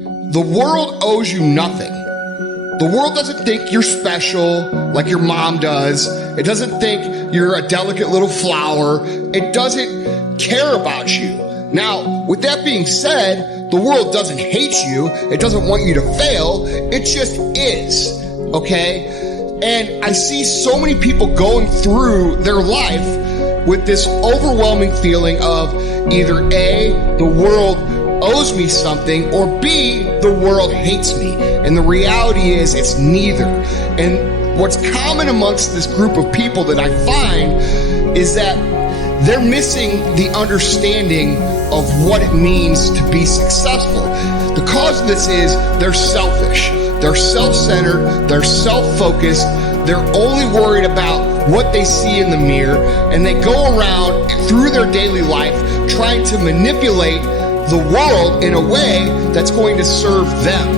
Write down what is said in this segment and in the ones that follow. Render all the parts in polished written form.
The world owes you nothing. The world doesn't think you're special like your mom does. It doesn't think you're a delicate little flower. It doesn't care about you. Now, with that being said, the world doesn't hate you. It doesn't want you to fail. It just is, okay? And I see so many people going through their life with this overwhelming feeling of either A, the world owes me something, or B, the world hates me. And the reality is it's neither. And what's common amongst this group of people that I find is that they're missing the understanding of what it means to be successful. The cause of this is they're selfish. They're self-centered. They're self-focused. They're only worried about what they see in the mirror, and they go around through their daily life trying to manipulate the world in a way that's going to serve them.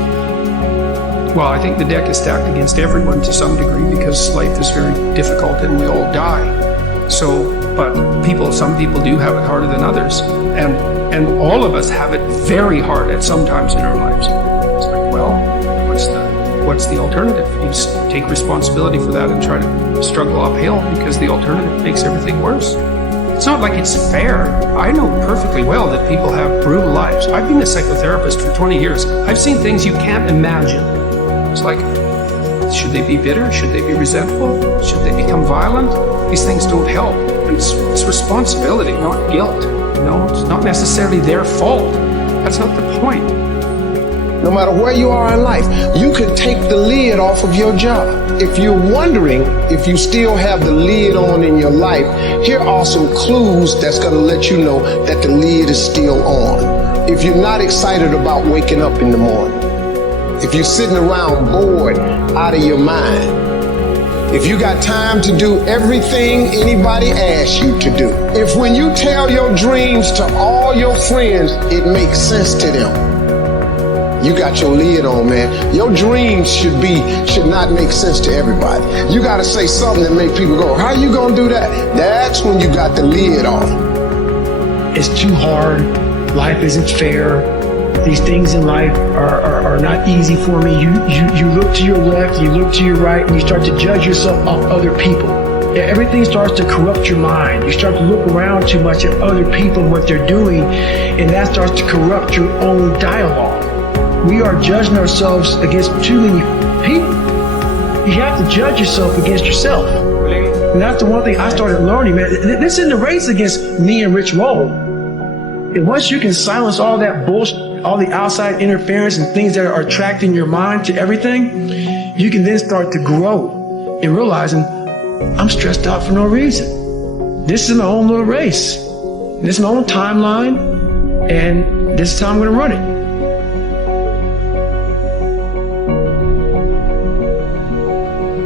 Well, I think the deck is stacked against everyone to some degree because life is very difficult and we all die. But some people do have it harder than others. And all of us have it very hard at some times in our lives. It's like, well, what's the alternative? You just take responsibility for that and try to struggle uphill, because the alternative makes everything worse. It's not like it's fair. I know perfectly well that people have brutal lives. I've been a psychotherapist for 20 years. I've seen things you can't imagine. It's like, should they be bitter? Should they be resentful? Should they become violent? These things don't help. It's responsibility, not guilt. It's not necessarily their fault. That's not the point. No matter where you are in life, you can take the lid off of your job. If you're wondering if you still have the lid on in your life, here are some clues that's going to let you know that the lid is still on. If you're not excited about waking up in the morning, if you're sitting around bored out of your mind, if you got time to do everything anybody asks you to do, if when you tell your dreams to all your friends, it makes sense to them, you got your lid on, man. Your dreams should not make sense to everybody. You got to say something that make people go, how you going to do that? That's when you got the lid on. It's too hard. Life isn't fair. These things in life are not easy for me. You look to your left, you look to your right, and you start to judge yourself off other people. Everything starts to corrupt your mind. You start to look around too much at other people and what they're doing, and that starts to corrupt your own dialogue. We are judging ourselves against too many people. You have to judge yourself against yourself. And that's the one thing I started learning, man. This isn't a race against me and Rich Roll. And once you can silence all that bullshit, all the outside interference and things that are attracting your mind to everything, you can then start to grow in realizing I'm stressed out for no reason. This is my own little race. This is my own timeline, and this is how I'm going to run it.